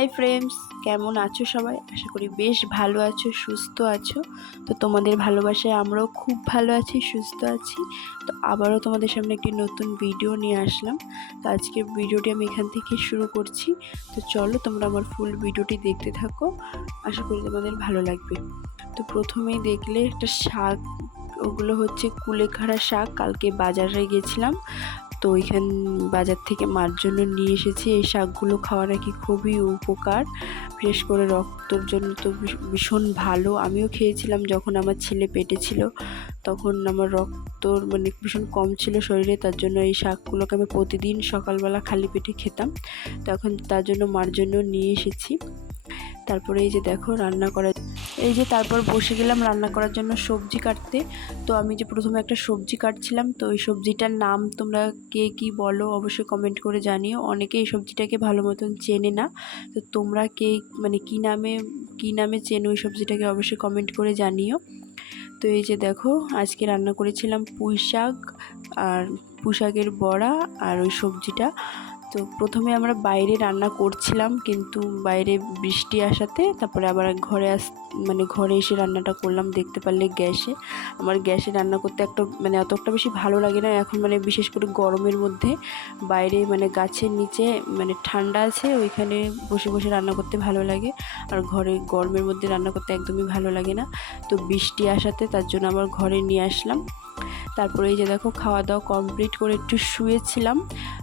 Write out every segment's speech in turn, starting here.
Hi friends, কেমন আছো সবাই? আশা করি বেশ ভালো আছো, সুস্থ আছো। তো তোমাদের ভালোবাসায় আমরাও খুব ভালো আছি, সুস্থ আছি। তো আবারও তোমাদের সামনে একটি নতুন ভিডিও নিয়ে আসলাম। তো আজকের ভিডিওটি আমি এখান থেকে শুরু করছি। তো চলো তোমরা আমার ফুল ভিডিওটি দেখতে থাকো। আশা করি তোমাদের ভালো লাগবে। তো প্রথমেই দেখলে একটা শাক, ওগুলো হচ্ছে কুলেখাড়া শাক। কালকে বাজারে গেছিলাম। তো ওইখান বাজার থেকে মার জন্য নিয়ে এসেছি। এই শাকগুলো খাওয়া নাকি খুবই উপকার। বিশেষ করে রক্তর জন্য তো ভীষণ ভালো। আমিও খেয়েছিলাম যখন আমার ছেলে পেটে ছিল। তখন আমার রক্তর মানে ভীষণ কম ছিল শরীরে, তার জন্য এই শাকগুলোকে আমি প্রতিদিন সকালবেলা খালি পেটে খেতাম। তখন তার জন্য মার জন্য নিয়ে এসেছি। তারপরে এই যে দেখো রান্না করা এই যে তারপর বসে গেলাম রান্না করার জন্য সবজি কাটতে। তো আমি যে প্রথমে একটা সবজি কাটছিলাম, তো ওই সবজিটার নাম তোমরা কে কি বলো অবশ্যই কমেন্ট করে জানিও। অনেকে এই সবজিটাকে ভালো মতন চেনে না, তো তোমরা কে মানে কি নামে কি নামে চেনো ওই সবজিটাকে অবশ্যই কমেন্ট করে জানিও। তো এই যে দেখো, আজকে রান্না করেছিলাম পুঁই শাক আর পুঁই শাকের বড়া আর ওই সবজিটা। তো প্রথমে আমরা বাইরে রান্না করছিলাম, কিন্তু বাইরে বৃষ্টি আসাতে তারপরে আবার ঘরে আস মানে ঘরে এসে রান্নাটা করলাম, দেখতে পারলে গ্যাসে। আমার গ্যাসে রান্না করতে একটা মানে অতটা বেশি ভালো লাগে না। এখন মানে বিশেষ করে গরমের মধ্যে বাইরে মানে গাছের নিচে মানে ঠান্ডা আছে, ওইখানে বসে বসে রান্না করতে ভালো লাগে। আর ঘরে গরমের মধ্যে রান্না করতে একদমই ভালো লাগে না। তো বৃষ্টি আসাতে তার জন্য আবার ঘরে নিয়ে আসলাম। তারপরে এই যে দেখো খাওয়া দাওয়া কমপ্লিট করে একটু শুয়েছিলাম।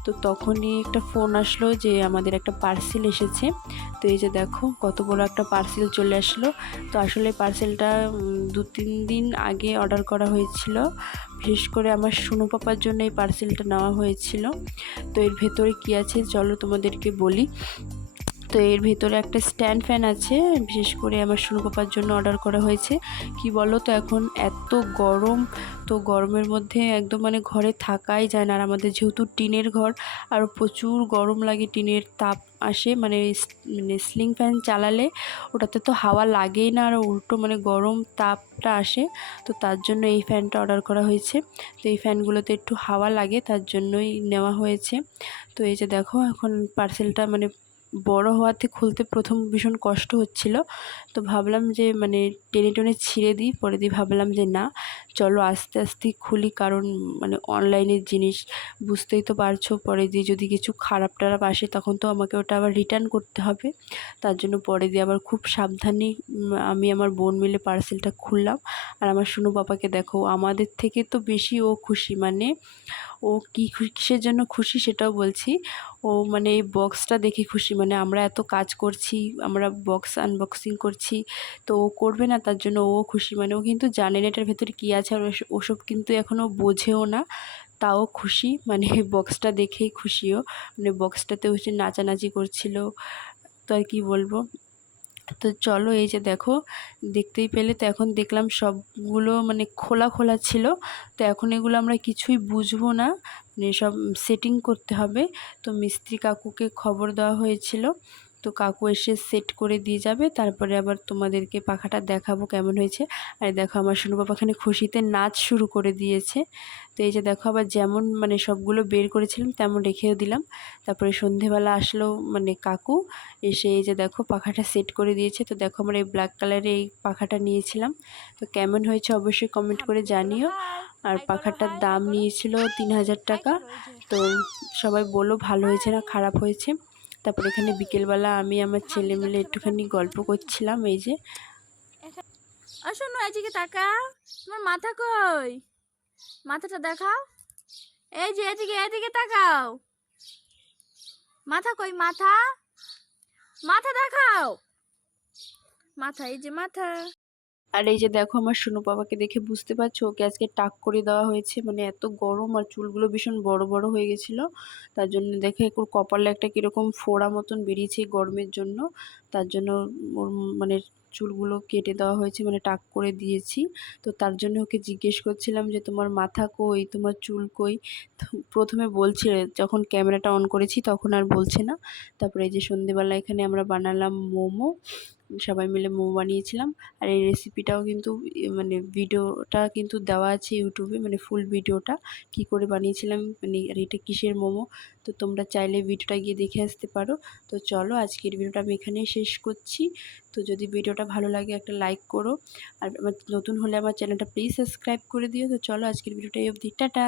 তো তখনই একটা ফোন আসলো যে আমাদের একটা পার্সেল এসেছে। তো এই যে দেখো কত বড় একটা পার্সেল চলে আসলো। তো আসলে পার্সেলটা দু তিন দিন আগে অর্ডার করা হয়েছিল। বিশেষ করে আমার সোনু পাপার জন্য এই পার্সেলটা নেওয়া হয়েছিল। তো এর ভেতরে কি আছে চলো তোমাদেরকে বলি। তো এর ভেতরে একটা স্ট্যান্ড ফ্যান আছে, বিশেষ করে আমার সোনু পাপার জন্য অর্ডার করা হয়েছে। কি বলো তো, এখন এত গরম, তো গরমের মধ্যে একদম মানে ঘরে থাকাই যায় না। আর আমাদের যেহেতু টিনের ঘর, আর প্রচুর গরম লাগে, টিনের তাপ আসে মানে মানে স্লিং ফ্যান চালালে ওটাতে তো হাওয়া লাগেই না, আর উল্টো মানে গরম তাপটা আসে। তো তার জন্য এই ফ্যানটা অর্ডার করা হয়েছে। তো এই ফ্যানগুলোতে একটু হাওয়া লাগে, তার জন্যই নেওয়া হয়েছে। তো এই যে দেখো, এখন পার্সেলটা মানে বড় হওয়াতে খুলতে প্রথম ভীষণ কষ্ট হচ্ছিল। তো ভাবলাম যে মানে টেনে টেনে ছিঁড়ে দিই, পরে দিয়ে ভাবলাম যে না। চলো আস্তে আস্তে খুলি কারণ মানে অনলাইনের জিনিস বুঝতেই তো পারছ। পরে দিয়ে যদি কিছু খারাপ টারাপ আসে তখন তো আমাকে ওটা আবার রিটার্ন করতে হবে। তার জন্য পরে দিয়ে আবার খুব সাবধানে আমি আমার বোন মিলে পার্সেলটা খুললাম। আর আমার শুনু বাবাকে দেখো, আমাদের থেকে তো বেশি ও খুশি। মানে ও কী কিসের জন্য খুশি সেটাও বলছি। ও মানে এই বক্সটা দেখে খুশি। মানে আমরা এত কাজ করছি, আমরা বক্স আনবক্সিং করছি, তো ও করবে না, তার জন্য ও খুশি। মানে ও কিন্তু জানে না এটার ভেতরে কী আছে। আর ওসব কিন্তু এখনও বোঝেও না। তাও খুশি মানে বক্সটা দেখেই খুশিও। মানে বক্সটাতে হচ্ছে নাচানাচি করছিল, তো আর কী বলব? তো চলো এই যে দেখো, দেখতেই পেলে। তো এখন দেখলাম সবগুলো মানে খোলা খোলা ছিল। তো এখন এগুলো আমরা কিছুই বুঝব না। মানে সব সেটিং করতে হবে। তো মিস্ত্রি কাকুকে খবর দেওয়া হয়েছিল। তো কাকু এসে সেট করে দিয়ে যাবে। তারপরে আবার তোমাদেরকে পাখাটা দেখাবো কেমন হয়েছে। আর দেখো, আমার সোনু পাখানে খুশিতে নাচ শুরু করে দিয়েছে। তো এই যে দেখো, আবার যেমন মানে সবগুলো বের করেছিলাম, তেমন রেখেও দিলাম। তারপরে সন্ধেবেলা আসলো মানে কাকু, এসে এই যে দেখো, পাখাটা সেট করে দিয়েছে। তো দেখো, আমরা এই ব্ল্যাক কালারের এই পাখাটা নিয়েছিলাম। তো কেমন হয়েছে অবশ্যই কমেন্ট করে জানিও। আর পাখাটার দাম নিয়েছিল তিন হাজার টাকা। তো সবাই বলো, ভালো হয়েছে না খারাপ হয়েছে? তারপর এখানে বিকেলবেলা আমি আমার ছেলে মিলে একটুখানি গল্প করছিলাম, এই যে। শোনো, এদিকে তাকা। তোমার মাথা কই? মাথাটা দেখাও। এই যে এদিকে এদিকে তাকাও। মাথা কই, মাথা? মাথা দেখাও। মাথা, এই যে মাথা। আর এই যে দেখো আমার সোনু বাবাকে দেখে বুঝতে পারছ, ওকে আজকে টাক করে দেওয়া হয়েছে। মানে এত গরম আর চুলগুলো ভীষণ বড় বড় হয়ে গেছিল। তার জন্য দেখে ওর কপালে একটা কীরকম ফোড়া মতন বেরিয়েছে গরমের জন্য। তার জন্য ওর মানে চুলগুলো কেটে দেওয়া হয়েছে মানে টাক করে দিয়েছি। তো তার জন্য ওকে জিজ্ঞেস করছিলাম যে, তোমার মাথা কই? তোমার চুল কই? প্রথমে বলছে, যখন ক্যামেরাটা অন করেছি তখন আর বলছে না। তারপরে এই যে সন্ধেবেলা এখানে আমরা বানালাম মোমো। সবাই মিলে মোমো বানিয়েছিলাম। আর এই রেসিপিটাও কিন্তু মানে ভিডিওটা কিন্তু দেওয়া আছে ইউটিউবে মানে ফুল ভিডিওটা কি করে বানিয়েছিলাম মানে আর এটা কিসের মোমো? তো তোমরা চাইলে ভিডিওটা গিয়ে দেখে আসতে পারো। তো চলো, আজকের ভিডিওটা আমি এখানেই শেষ করছি। তো যদি ভিডিওটা ভালো লাগে, একটা লাইক করো। আর আমার, নতুন হলে আমার চ্যানেলটা প্লিজ সাবস্ক্রাইব করে দিও। তো চলো, আজকের ভিডিওটা এই অবধি। টাটা!